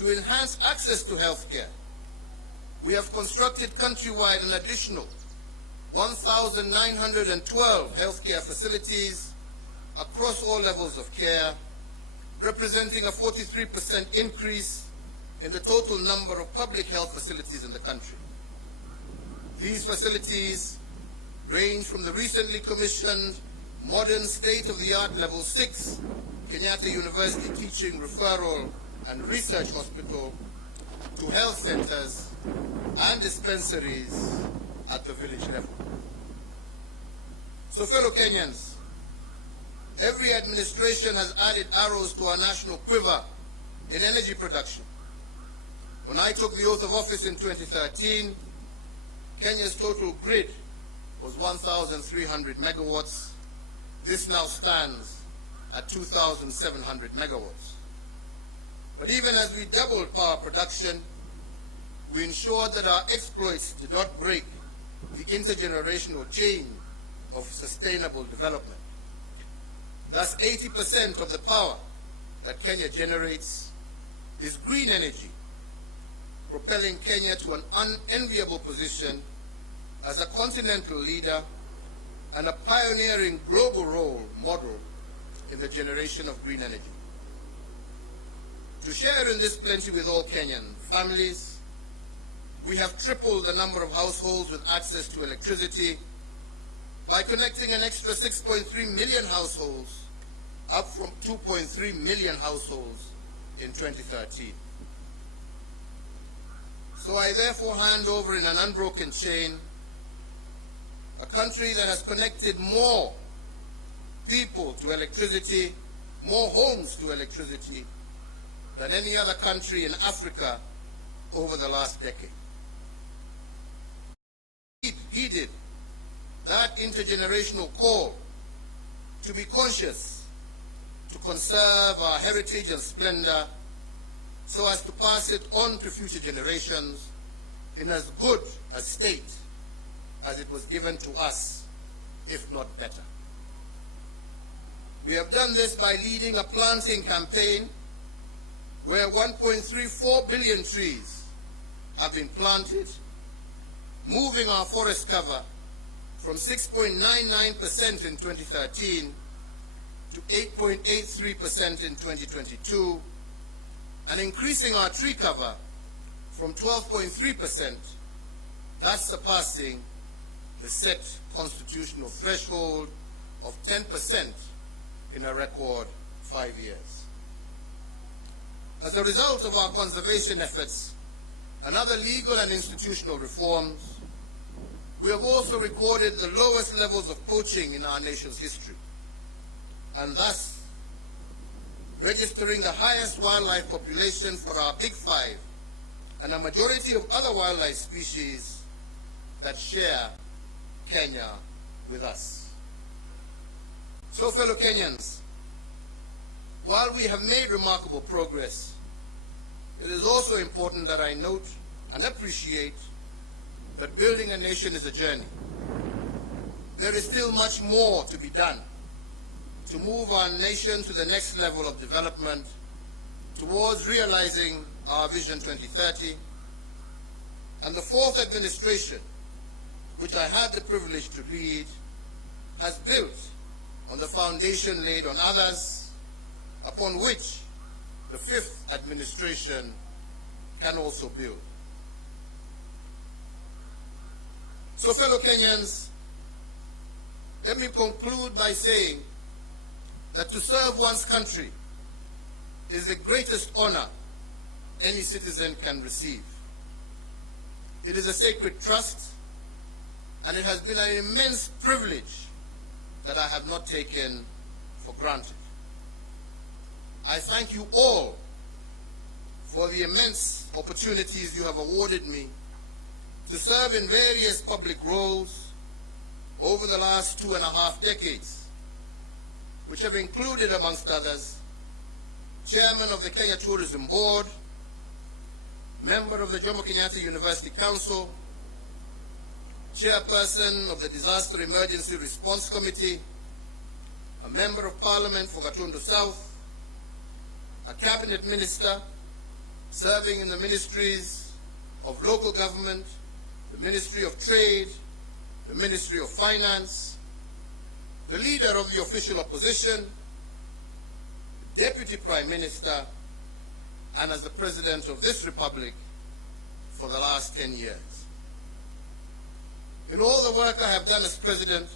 To enhance access to healthcare, we have constructed countrywide an additional 1,912 healthcare facilities across all levels of care, representing a 43% increase in the total number of public health facilities in the country. These facilities range from the recently commissioned modern state-of-the-art Level 6 Kenyatta University Teaching, Referral and Research Hospital to health centers and dispensaries at the village level. So, fellow Kenyans, every administration has added arrows to our national quiver in energy production. When I took the oath of office in 2013, Kenya's total grid was 1,300 megawatts. This now stands at 2,700 megawatts. But even as we doubled power production, we ensured that our exploits did not break the intergenerational chain of sustainable development. Thus, 80% of the power that Kenya generates is green energy, propelling Kenya to an unenviable position as a continental leader and a pioneering global role model in the generation of green energy. To share in this plenty with all Kenyan families, we have tripled the number of households with access to electricity by connecting an extra 6.3 million households, up from 2.3 million households in 2013. So I therefore hand over in an unbroken chain a country that has connected more people to electricity, more homes to electricity, than any other country in Africa over the last decade. He did that intergenerational call to be conscious, to conserve our heritage and splendor, so as to pass it on to future generations in as good a state as it was given to us, if not better. We have done this by leading a planting campaign where 1.34 billion trees have been planted, moving our forest cover from 6.99% in 2013 to 8.83% in 2022, and increasing our tree cover from 12.3%, thus surpassing the set constitutional threshold of 10% in a record 5 years. As a result of our conservation efforts and other legal and institutional reforms, we have also recorded the lowest levels of poaching in our nation's history, and thus registering the highest wildlife population for our Big Five and a majority of other wildlife species that share Kenya with us. So, fellow Kenyans, while we have made remarkable progress, it is also important that I note and appreciate that building a nation is a journey. There is still much more to be done to move our nation to the next level of development towards realizing our Vision 2030. And the fourth administration, which I had the privilege to lead, has built on the foundation laid on others, upon which the fifth administration can also build. So, fellow Kenyans, let me conclude by saying that to serve one's country is the greatest honor any citizen can receive. It is a sacred trust, and it has been an immense privilege that I have not taken for granted. I thank you all for the immense opportunities you have awarded me to serve in various public roles over the last 2.5 decades, which have included, amongst others, Chairman of the Kenya Tourism Board, member of the Jomo Kenyatta University Council, Chairperson of the Disaster Emergency Response Committee, a Member of Parliament for Gatundu South, a Cabinet Minister, serving in the ministries of local government, the Ministry of Trade, the Ministry of Finance, the leader of the official opposition, Deputy Prime Minister, and as the President of this Republic for the last 10 years. In all the work I have done as President,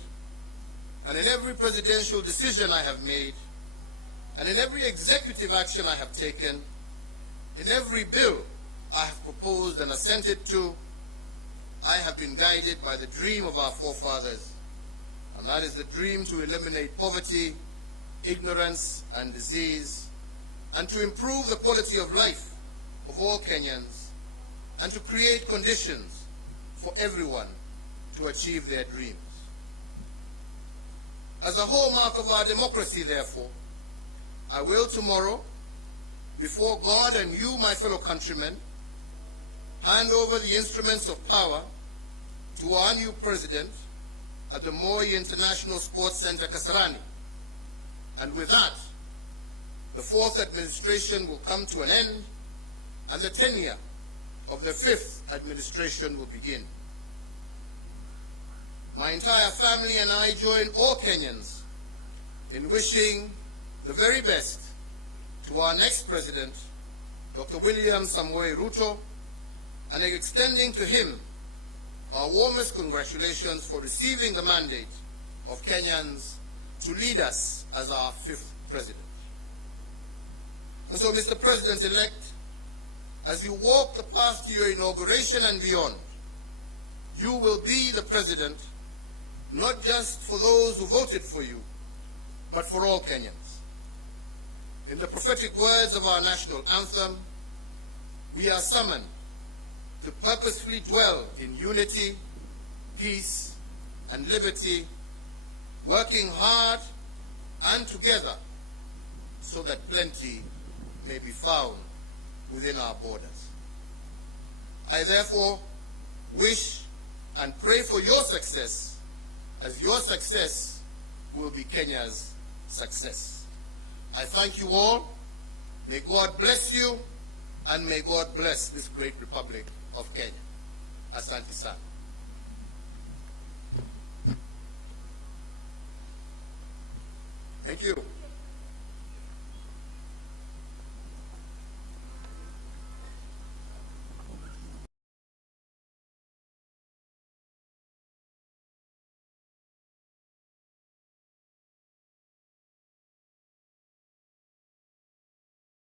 and in every presidential decision I have made, and in every executive action I have taken, in every bill I have proposed and assented to, I have been guided by the dream of our forefathers, and that is the dream to eliminate poverty, ignorance, and disease, and to improve the quality of life of all Kenyans, and to create conditions for everyone to achieve their dreams. As a hallmark of our democracy, therefore, I will tomorrow, before God and you, my fellow countrymen, hand over the instruments of power to our new president at the Moi International Sports Center, Kasarani. And with that, the fourth administration will come to an end, and the tenure of the fifth administration will begin. My entire family and I join all Kenyans in wishing the very best to our next president, Dr. William Samoei Ruto, and extending to him our warmest congratulations for receiving the mandate of Kenyans to lead us as our fifth president. And so, Mr. President-elect, as you walk the path to your inauguration and beyond, you will be the president not just for those who voted for you, but for all Kenyans. In the prophetic words of our national anthem, we are summoned to purposefully dwell in unity, peace, and liberty, working hard and together so that plenty may be found within our borders. I therefore wish and pray for your success, as your success will be Kenya's success. I thank you all. May God bless you, and may God bless this great Republic of Kenya. Asante sana. Thank you.